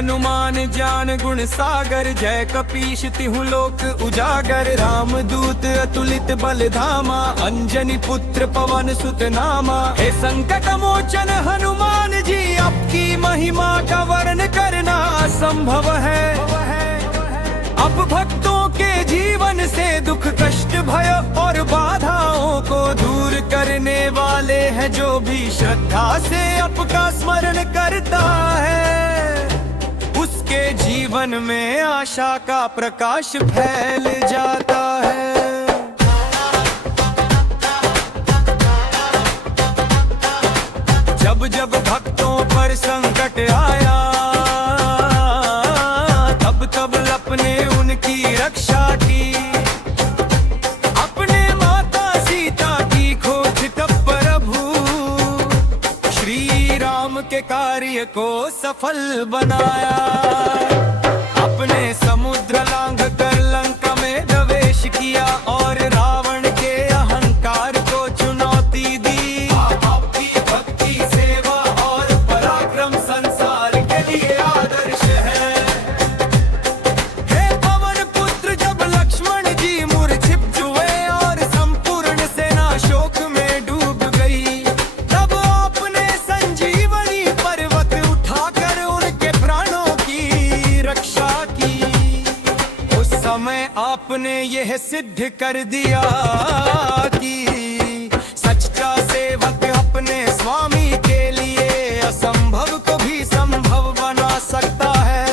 हनुमान ज्ञान गुण सागर, जय कपीश तिहु लोक उजागर। रामदूत अतुलित बल धामा, अंजनी पुत्र पवन सुत नामा। हे संकट मोचन हनुमान जी, आपकी महिमा का वर्ण करना असंभव है। अब भक्तों के जीवन से दुख कष्ट भय और बाधाओं को दूर करने वाले हैं, जो भी श्रद्धा से आपका स्मरण करता है, उसके जीवन में आशा का प्रकाश फैल जाता है। जब जब भक्तों पर संकट आया, तब तब अपने उनकी रक्षा की। अपने माता सीता की खोज तब प्रभु श्री राम के कार्य को सफल बनाया। अपने समुद्र लांघ कर लंका में प्रवेश किया और रावण के अहंकार को चुनौती दी। आपकी भक्ति सेवा और पराक्रम संसार के लिए आदर्श है। हे पवन पुत्र, जब लक्ष्मण जी मूर्छित हुए और संपूर्ण सेना शोक में डूब गई, तब आपने संजीवनी पर्वत उठाकर उनके प्राणों की रक्षा की। उस समय आपने यह सिद्ध कर दिया कि सच्चा सेवक अपने स्वामी के लिए असंभव को भी संभव बना सकता है।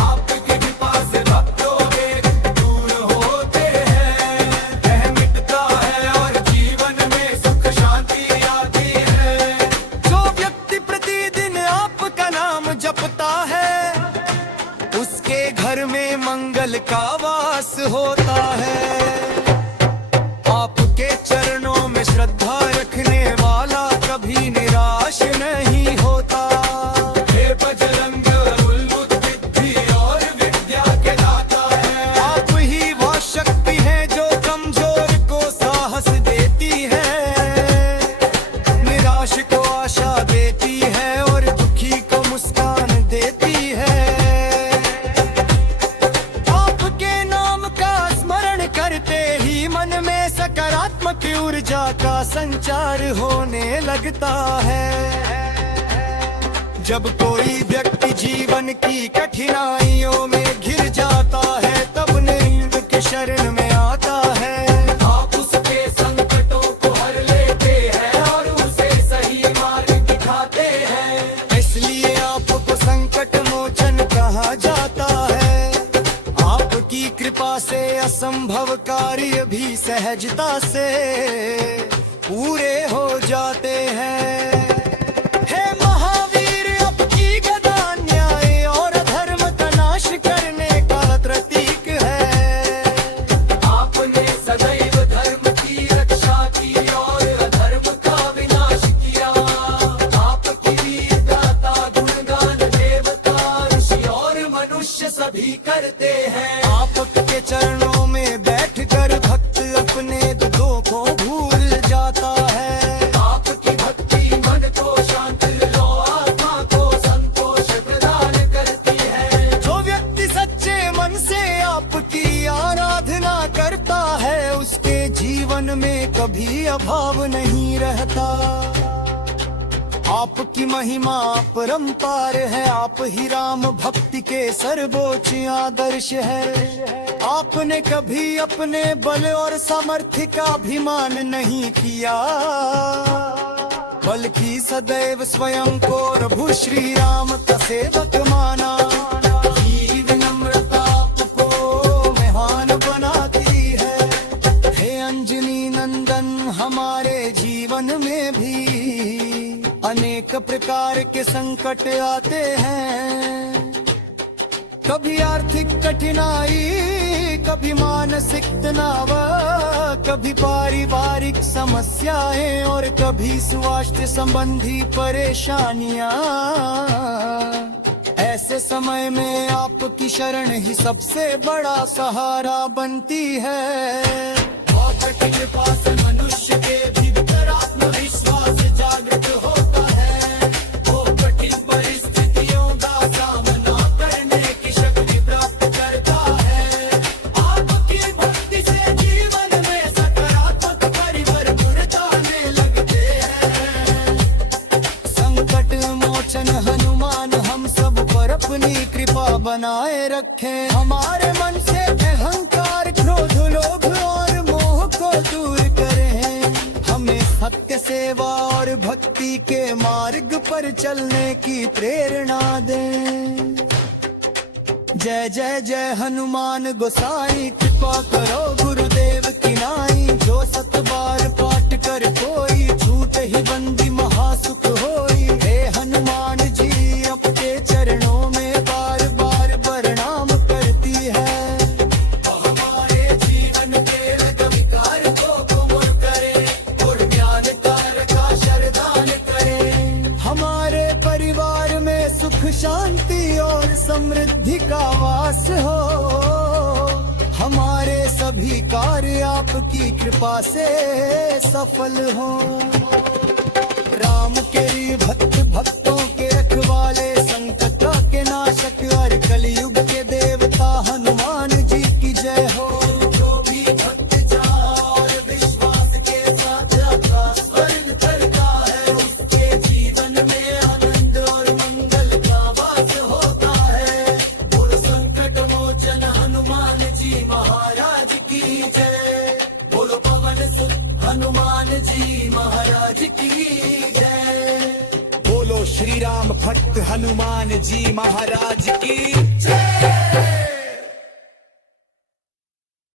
आपकी कृपा से भक्तों के दूर होते हैं, भय मिटता है और जीवन में सुख शांति आती है। जो व्यक्ति प्रतिदिन आपका नाम जपता है, उसके घर में मंगल का वास होता है। आपके चरणों में श्रद्धा रखने वाला कभी निराश नहीं होता। हे बजरंग बुद्धि और विद्या के दाता है। आप ही वह शक्ति है जो कमजोर को साहस देती है, निराश को आशा देती है और दुखी को मुस्कान देती है। आपके नाम का स्मरण करते ही मन में सकारात्मक ऊर्जा का संचार होने लगता है। जब कोई व्यक्ति जीवन की कठिनाइयों में घिर जाता है, तब निर्णय के शरण में आता है। आप उसके संकटों को हर लेते हैं और उसे सही मार्ग दिखाते हैं। इसलिए आपको संकट मोचन कहा जाता है। आपकी कृपा से असंभव कार्य भी सहजता से पूरे हो जाते हैं। हे महावीर, आपकी गदा न्याय और धर्म का नाश करने का प्रतीक है। आपने सदैव धर्म की रक्षा की और अधर्म का विनाश किया। आपकी वीरता गुणगान देवता ऋषि और मनुष्य सभी करते हैं। आपके चरणों में बैठकर भक्त अपने दुखों को भूल जाता है। आपकी भक्ति मन को शांत और आत्मा को संतोष प्रदान करती है। जो व्यक्ति सच्चे मन से आपकी आराधना करता है, उसके जीवन में कभी अभाव नहीं रहता। आपकी महिमा अपरंपार है। आप ही राम भक्ति के सर्वोच्च आदर्श है। आपने कभी अपने बल और सामर्थ्य का अभिमान नहीं किया, बल्कि सदैव स्वयं को प्रभु श्री राम का सेवक माना। ये विनम्रता आपको महान बनाती है। हे अंजनी नंदन, हमारे जीवन में भी अनेक प्रकार के संकट आते हैं। कभी आर्थिक कठिनाई, कभी मानसिक तनाव, कभी पारिवारिक समस्याएं और कभी स्वास्थ्य संबंधी परेशानियां। ऐसे समय में आपकी शरण ही सबसे बड़ा सहारा बनती है। आपके पास मनुष्य के भीतर आत्मविश्वास जागृत होता है। वो कठिन परिस्थितियों का सामना बनाए रखें। हमारे मन से अहंकार, क्रोध, लोभ और मोह को दूर करें। हमें सत्य, सेवा और भक्ति के मार्ग पर चलने की प्रेरणा दें। जय जय जय हनुमान गोसाई, कृपा करो गुरुदेव की नाई। जो 7 बार पाठ कर कोई, छूट ही बंदी महासुख होई। हे हनुमान जी आपके चरणों में बार बार प्रणाम करती है। हमारे जीवन के रग विकार को गुमर करे, और ज्ञान कार का शरदान करे। हमारे परिवार में सुख, शांति और समृद्धि का वास हो। हमारे सभी कार्य आपकी कृपा से सफल हो। राम के भक्त, भक्तों के रखवाले, संकट के नाशक और कलयुग के देवता हनुमान जी की जय हो। जो भी भक्त जान और विश्वास के साथ आपका स्मरण करता है, उसके जीवन में आनंद और मंगल का वास होता है। और संकट मोचन हनुमान जी महाराज की जय। बोलो पवन सुत हनुमान जी महाराज की जय। बोलो श्री राम भक्त हनुमान जी महाराज की जय।